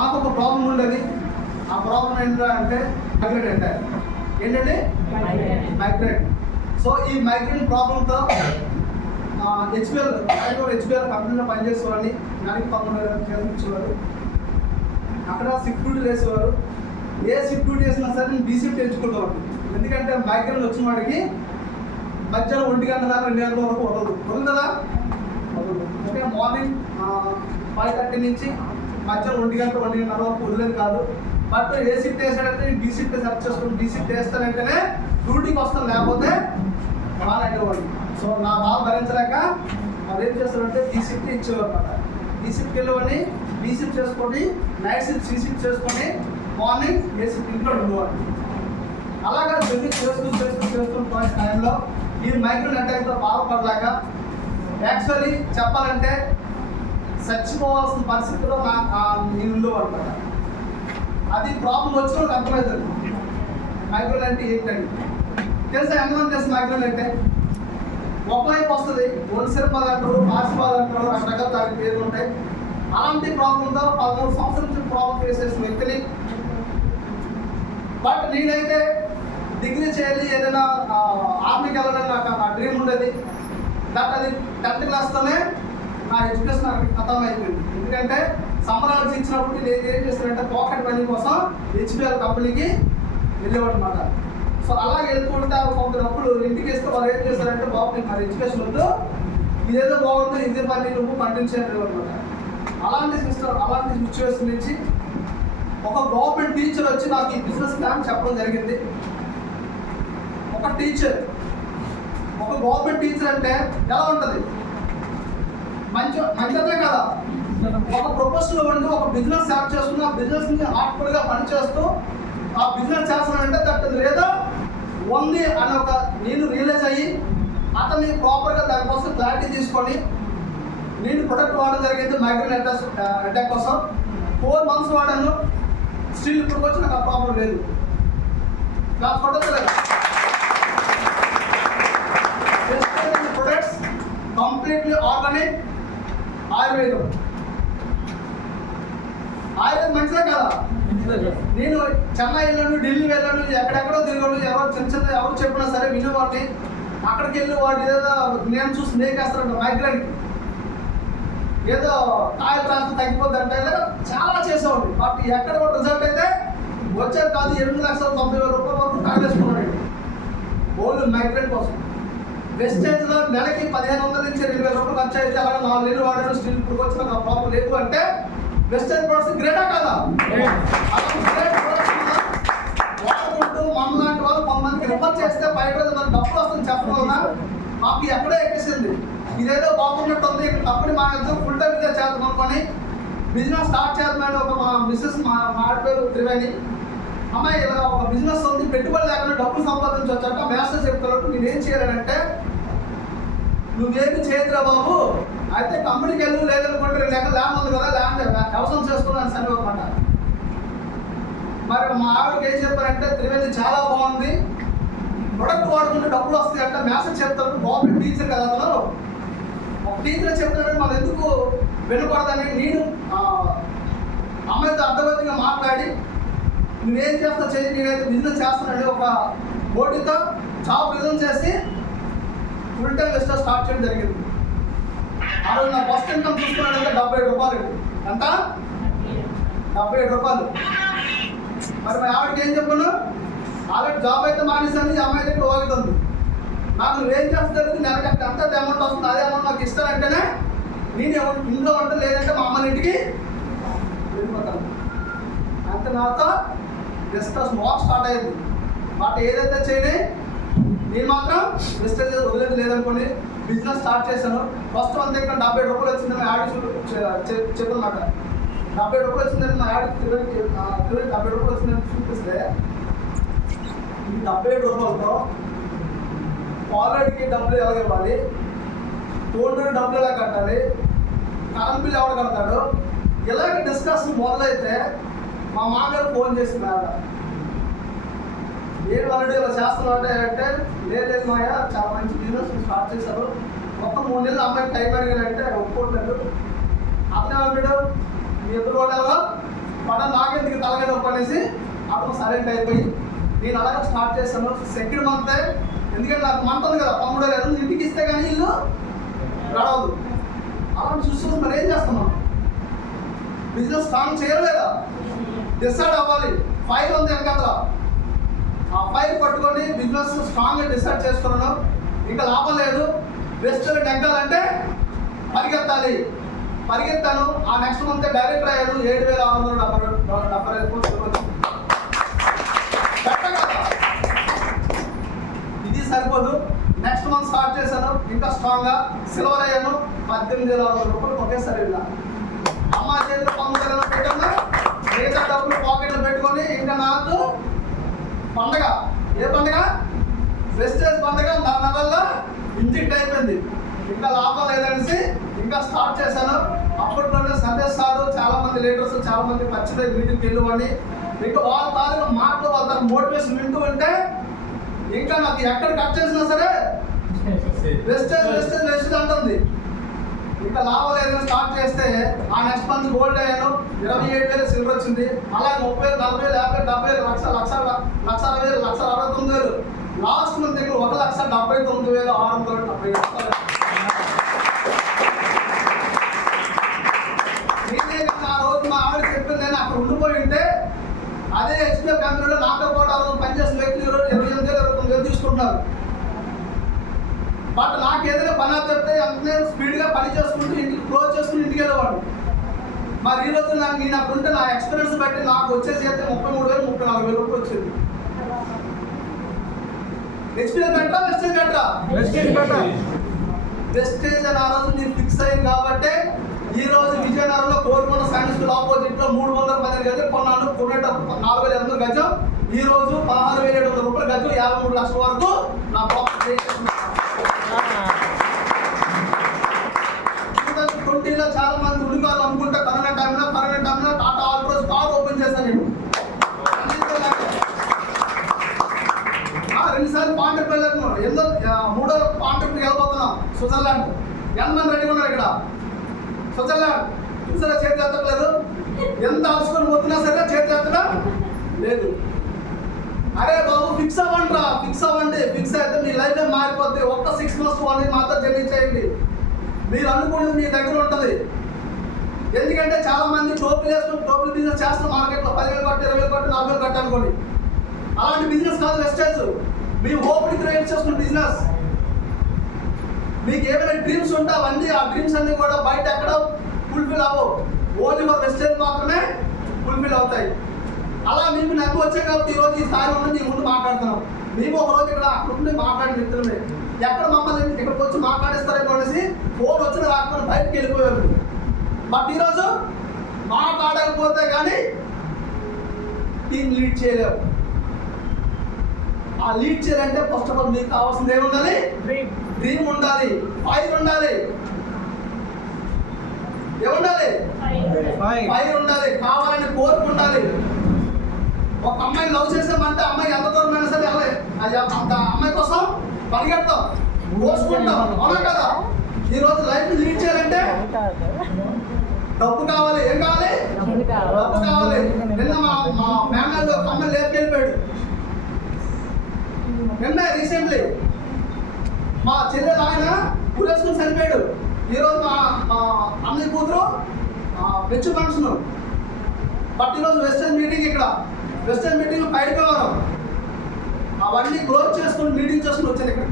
నాకు ఒక ప్రాబ్లం ఉండేది. ఆ ప్రాబ్లం ఏంటంటే మైగ్రేన్ అంటే ఏంటంటే మైగ్రేన్. సో ఈ మైగ్రేన్ ప్రాబ్లంతో హెచ్పిఎల్ కంపెనీలో పనిచేసేవాడిని. నెలకి 11,000 ఇచ్చేవారు. అక్కడ షిఫ్ట్ డ్యూటీలు వేసేవారు. ఏ షిఫ్ట్ డ్యూటీ వేసినా సరే నేను బీ షిఫ్ట్ ఎంచుకుంటాను. ఎందుకంటే మైగ్రేన్ వచ్చిన వాడికి మధ్యాహ్నం 1 గంట దాకా 2 గంటల వరకు వదులుతుందా? ఓకే, మార్నింగ్ 5:30 నుంచి మధ్యాహ్నం 1 గంట 1 గంటల వరకు వదిలేదు కాదు. బట్ ఏ షిఫ్ట్ వేసాడంటే బీ షిఫ్ట్ సెలెక్ట్ చేసుకుని బీ షిఫ్ట్ వేస్తానంటేనే డ్యూటీకి వస్తాను, లేకపోతే బాగా అయ్యేవాడు. సో నా బాగా భరించలేక వాళ్ళు ఏం చేస్తారంటే బీ షిఫ్ట్ ఇచ్చేవారు అనమాట. బీ షిఫ్ట్కి వెళ్ళేవాడిని, బీ షిఫ్ట్ చేసుకొని నైట్ షిఫ్ట్ సి షిఫ్ట్ చేసుకొని మార్నింగ్ ఏ షిఫ్ట్ ఇంట్లో ఉండేవాడు. అలాగా జర్నీ చేస్తున్న టైంలో ఈ మైగ్రేన్ అటాక్తో బాధపడలేక యాక్చువల్లీ చెప్పాలంటే చచ్చిపోవాల్సిన పరిస్థితిలో నేను ఉండేవాడు అనమాట. అది ప్రాబ్లం వచ్చినప్పుడు అర్థమవుతుంది మైగ్రేన్ అంటే ఏంటండి. తెలుసా? ఎంతమంది తెలుసు మైగ్రేన్ అంటే? ఒకవైపు వస్తుంది, ఒడిసిర బాధ అంటారు, పార్సి బాధ అంటారు, రకరకాల దానికి పేర్లు ఉంటాయి. అలాంటి ప్రాబ్లంతో 13 సంవత్సరాల నుంచి ప్రాబ్లం ఫేస్ చేసిన వ్యక్తిని. బట్ నేనైతే డిగ్రీ చేయాలి, ఏదైనా ఆర్మీకి వెళ్ళడం నాకు నా డ్రీమ్ ఉండేది. బట్ అది 10th క్లాస్తోనే నా ఎడ్యుకేషన్ నాకు ఖతం అయిపోయింది. ఎందుకంటే సంబరాలు ఇచ్చినప్పుడు నేను ఏం చేస్తానంటే పాకెట్ మనీ కోసం హెచ్పిఎల్ కంపెనీకి వెళ్ళేవాడు అనమాట. సో అలాగే వెళ్ళిపోతే కొంతప్పుడు ఇంటికి ఇస్తే వాళ్ళు ఏం చేస్తారంటే బాబు నీకు మరి ఎడ్యుకేషన్ ఉందో ఇదేదో బాగుందో ఇదే పని నువ్వు కంటిన్యూ చేయలేవు అనమాట. అలాంటి సిచ్యువేషన్ నుంచి ఒక గవర్నమెంట్ టీచర్ వచ్చి నాకు ఈ బిజినెస్ ప్లాన్ చెప్పడం జరిగింది. ఒక గవర్నమెంట్ టీచర్ అంటే ఎలా ఉంటుంది? మంచిదే కదా. ఒక ప్రొఫెషనల్ ఉండి ఒక బిజినెస్ స్టార్ట్ చేసుకుని ఆ బిజినెస్ని హార్ట్ఫుల్గా పనిచేస్తూ ఆ బిజినెస్ చేస్తున్నానంటే దట్ లేదా ఉంది అని ఒక నేను రియలైజ్ అయ్యి అతన్ని ప్రాపర్గా దానికోసం క్లారిటీ తీసుకొని నేను ప్రొడక్ట్ వాడడం జరిగింది. మైగ్రేన్ అటాక్ కోసం 4 months వాడాను. స్టిల్ ఇప్పుడు వచ్చి నాకు ఆ ప్రాబ్లం లేదు. నాకు ప్రొడక్ట్ లేదు. ప్రొడక్ట్స్ కంప్లీట్లీ ఆర్గానిక్ ఆయుర్వేదం. ఆయుర్వేదం మంచిదే కదా. నేను చెన్నై వెళ్ళాను, ఢిల్లీ వెళ్ళాను, ఎక్కడెక్కడో తిరిగాను. ఎవరు చెప్పినా సరే వినేవాడిని. అక్కడికి వెళ్ళి వాడు ఏదో నేను చూసి నేకేస్తాడు మైగ్రేన్కి, ఏదో కాయలు రాసి తగ్గిపోద్ది అంటే చాలా చేసేవాడిని. బట్ ఎక్కడ కూడా రిజల్ట్ అయితే వచ్చేది కాదు. 8,90,000 రూపాయల వరకు కాగేసుకున్నాడు ఓన్లీ మైగ్రేన్ కోసం. వెస్టేజ్లో నెలకి 1,500 నుంచి 2,000 రూపాయలు ఖర్చు అయితే అలాగే 4 నెలలు వాడాను. స్టిల్ ఇప్పుడు వచ్చిన నాకు ప్రాబ్లం లేదు అంటే వెస్టేజ్ ప్రొడక్ట్స్ గ్రేటా కదా. వాడుకుంటూ మన లాంటి వాళ్ళు కొంతమందికి రిఫర్ చేస్తే బయట మనకు డబ్బులు వస్తుంది చెప్పడం వల్ల మాకు ఎక్కడే ఎక్కేసింది. ఇదేదో బాగున్నట్టు ఉంది, ఇక్కడ కంపెనీ మా ఇద్దరు ఫుల్ టైం ఇదే చేద్దాం అనుకొని బిజినెస్ స్టార్ట్ చేద్దామని ఒక మా మిస్సెస్ మా ఆడపేరు త్రివేణి అమ్మాయి ఇలా ఒక బిజినెస్ ఉంది, పెట్టుబడి లేకుండా డబ్బులు సంపాదించవచ్చట. మేస్టర్ చెప్తారు నేనేం చేయాలంటే నువ్వేమి చేయదురా బాబు, అయితే కంపెనీకి వెళ్ళు, లేదనుకుంటే ల్యాండ్ ఉంది కదా ల్యాండ్ వ్యవసాయం చేసుకున్నాను సరే అనమాట. మరి మా ఆవిడకి ఏం చెప్పారంటే త్రివేణి చాలా బాగుంది, ప్రొడక్ట్ వాడుకుంటే డబ్బులు వస్తాయి అంటే మేస్టర్ చెప్తారు. గవర్నమెంట్ టీచర్ కదా అతను, ఒక టీచర్ చెప్తాడు మనం ఎందుకు వెళ్ళకూడదని నేను అమ్మాయితో అర్థవంతంగా మాట్లాడి నువ్వేం చేస్తావు చేయి, నేనైతే బిజినెస్ చేస్తానండి ఒక బోర్డుతో జాబ్ రిజైన్ చేసి ఫుల్ టైం బిజినెస్ స్టార్ట్ చేయడం జరిగింది. ఆ రోజు నా ఫస్ట్ ఇన్కమ్ చూసుకున్నాడంటే 77 రూపాయలు. ఎంత? 77 రూపాయలు. మరి మా ఆవిడకి ఏం చెప్పాను, ఆల్రెడీ జాబ్ అయితే మానేసాను, ఈ అమ్మాయి దగ్గర వాగుతుంది. నాకు నువ్వేం చేస్తుంది నెలకి ఎంత అమౌంట్ వస్తుంది, అదే అమౌంట్ నాకు ఇస్తానంటేనే నేను ఇంట్లో ఉంటే లేదంటే మా అమ్మని ఇంటికి వెళ్ళిపోతాను. అంత నాతో బిజినెస్ వాక్ స్టార్ట్ అయ్యింది. బట్ ఏదైతే చేయని నేను మాత్రం బిజినెస్ వదిలేదు లేదనుకోండి బిజినెస్ స్టార్ట్ చేశాను. ఫస్ట్ వన్ దగ్గర 70 రూపాయలు వచ్చిందని యాడ్ చెప్పన్నమాట. 70 రూపాయలు వచ్చిందని మా యాడ్ 70 రూపాయలు వచ్చిందని చూపిస్తే ఈ 77 రూపాయలతో పాలెడ్కి డబ్బులు ఎలా ఇవ్వాలి, ఫోన్కి డబ్బులు ఎలా కట్టాలి, కరెంట్ బిల్ ఎవరు కడతాడు, ఇలాంటి డిస్కషన్ మొదలైతే మా మామగారు ఫోన్ చేసింది ఆవిడ, ఏం ఆల్రెడీ ఇలా చేస్తున్నావు అంటే లేదు మాయా చాలా మంచి బిజినెస్ స్టార్ట్ చేశారు, మొత్తం 3 నెలలు అమ్మాయికి టైం అడిగారంటే ఒప్పుకోవట్లేదు. అతనే అంటాడు మీ ఎదురు పడాలా లోపు అనేసి అతను సైలెంట్ అయిపోయి నేను అలాగే స్టార్ట్ చేశాను. సెకండ్ మంత్ ఎందుకంటే నాకు మంత్ ఉంది కదా, తమ్ముడు లేదు, ఇంటికి ఇస్తే కానీ ఇల్లు గడవదు. అలాంటి చూసి మరి ఏం చేస్తున్నాం? బిజినెస్ స్ట్రాంగ్ చేయలేదా? డిసైడ్ అవ్వాలి. ఫైల్ ఉంది వెనకాల, ఆ ఫైల్ పట్టుకొని బిజినెస్ స్ట్రాంగ్గా డిసైడ్ చేసుకున్నాను. ఇంకా లాభం లేదు, వెస్టర్న్ నెగ్గాలంటే పరిగెత్తాలి. పరిగెత్తాను. ఆ నెక్స్ట్ మంత్ డైరెక్టర్ అయ్యాను. 7,670 రూపాయలు. ఇది సరిపోదు. నెక్స్ట్ మంత్ స్టార్ట్ చేశాను, ఇంకా స్ట్రాంగ్గా సిల్వర్ అయ్యాను. 18,600 రూపాయలు ఒకేసారి వెళ్ళా. అమ్మ చేతిలో పండుగ పెట్టాను, మిగతా డబ్బులు పాకెట్లో పెట్టుకొని ఇంకా నాకు పండగ. ఏ పండగ? వెస్టేజ్ పండగ. నా నెలల్లో ఇంజెక్ట్ అయిపోయింది. ఇంకా లాభం లేదనేసి ఇంకా స్టార్ట్ చేశాను. అప్పట్లోనే సందేశ్ సార్, చాలా మంది లీడర్స్, చాలా మంది పరిచయం మీటింగ్కి వెళ్ళివ్వండి. ఇంకా వాళ్ళ తాలూకు మాటలు, వాళ్ళ మోటివేషన్ వింటూ ఉంటే ఇంకా నాకు ఎక్కడ కట్ చేసినా సరే వెస్టేజ్ వెస్టేజ్ వెస్టేజ్ అంటుంది. ఇంకా లాభం లేదని స్టార్ట్ చేస్తే ఆ నెక్స్ట్ మంత్ గోల్డ్ అయ్యాను. 27,000 సిల్వర్ వచ్చింది. అలాగే 30,000, 40,000, 50,000, 70,000, లక్ష 60,000, 1,69,000. లాస్ట్ మంత్ దగ్గర 1,79,670. ఆ రోజు మా ఆవిడ చెప్పింది, నేను అక్కడ ఉండిపోయి ఉంటే అదే హెచ్పిఎల్ కంపెనీలో నాతో పాటు ఆ రోజు పనిచేసిన వ్యక్తులు 28,000, 29,000 తీసుకుంటున్నారు. బట్ నాకు ఏదైనా పని చెప్తే అంతే స్పీడ్గా పని చేసుకుంటూ ఇంటికి క్లోజ్ చేసుకుని ఇంటికి వెళ్ళేవాడు. మరి ఈ రోజు నేను అక్కడ ఉంటే నా ఎక్స్పీరియన్స్ బట్టి నాకు వచ్చేసి అయితే 33,000, 34,000 రూపాయలు వచ్చేది. హెచ్పిఎల్ బెటరా వెస్టేజ్ బెటరా? వెస్టేజ్ అని ఆ రోజు నేను ఫిక్స్ అయింది కాబట్టి ఈ రోజు విజయనగరంలో కోరుకున్న సైన్స్ స్కూల్ ఆపోజిట్ లో 315 గజం కొన్నాను. కొనేటప్పుడు 4,800 గజం. ఈ రోజు 16,700 రూపాయల గజం, 53 లక్షల వరకు నా ప్రాపర్టీ. 2020లో చాలా మంది ఉడికాలు అనుకుంటే కరోనా టైంలో టాటా ఆల్ట్రోస్ కార్ ఓపెన్ చేశాను నేను. 2 సార్లు పాండ్రికి వెళ్ళాను. మూడో పాండ్రికి వెళ్ళబోతున్నాం స్విట్జర్లాండ్. ఎంతమంది రెడీగా ఉన్నారు ఇక్కడ? స్విట్జర్లాండ్ చూసారా? చేతి ఎత్తలేదు. ఎంత అలుసుకొని పోతున్నా సరే చేతి ఎత్తడం లేదు. అరే బాబు ఫిక్స్ అవ్వండి రా, ఫిక్స్ అవ్వండి. ఫిక్స్ అయితే మీ లైఫ్ మారిపోద్ది. ఒక్క 6 months 1 year మాత్రం జర్నీ చేయండి. మీరు అనుకున్నది మీ దగ్గర ఉంటుంది. ఎందుకంటే చాలా మంది టోపీలు వేసుకుని టోపీలు బిజినెస్ చేస్తారు మార్కెట్లో. 10,000 కట్టు, 20,000 కట్టు, 40,000 కట్టు అనుకోండి. అలాంటి బిజినెస్ కాదు వెస్టేజ్. మీ హోప్ని క్రియేట్ చేసుకున్న బిజినెస్. మీకు ఏమైనా డ్రీమ్స్ ఉంటే అవన్నీ, ఆ డ్రీమ్స్ అన్నీ కూడా బయట ఎక్కడ ఫుల్ఫిల్ అవ్వవు. ఓన్లీ ఫర్ వెస్టేజ్ మాత్రమే ఫుల్ఫిల్ అవుతాయి. అలా మీకు నాకు వచ్చే కాబట్టి ఈరోజు ఈ స్థాయిలో ఉండి మీ ముందు మాట్లాడుతున్నాం. మేము ఒకరోజు ఇక్కడ అక్కడ ఉండి మాట్లాడిన మిత్రులమే. ఎక్కడ మమ్మల్ని ఇక్కడికి వచ్చి మాట్లాడిస్తారేమో అనేసి ఫోన్ వచ్చిన రాకపోతే బయటకు వెళ్ళిపోయారు. బట్ ఈరోజు మాట్లాడకపోతే కానీ టీం లీడ్ చేయలేవు. ఆ లీడ్ చేయాలంటే ఫస్ట్ ఆఫ్ ఆల్ మీకు కావాల్సింది ఏముండాలి? డ్రీమ్ ఉండాలి, ఫైర్ ఉండాలి. ఏముండాలి? ఫైర్ ఉండాలి. కావాలని కోరిక ఉండాలి. ఒక అమ్మాయిని లవ్ చేసామంటే అమ్మాయి ఎంత దూరమైనా సరే వెళ్ళాలి. అంత అమ్మాయి కోసం పరిగెడతాం, కోసుకుంటాం. అవునా కదా? ఈరోజు లైఫ్ లీడ్ చేయాలంటే డబ్బు కావాలి. ఏం కావాలి? డబ్బు కావాలి. నిన్న మా ఫ్యామిలీలో ఒక అమ్మాయి లేపుకెళ్ళిపోయాడు. నిన్న రీసెంట్లీ మా చెల్లెలు ఆయన పురేసుకుని చనిపోయాడు. ఈరోజు మా అమ్మాయి కూతురు మెచ్చు మనుషులు. బట్ ఈరోజు వెస్టర్న్ మీటింగ్, ఇక్కడ వెస్టర్న్ మీటింగ్ బయటకు అవన్నీ క్లోజ్ చేసుకుని మీటింగ్ చేసుకుని వచ్చాను ఇక్కడ.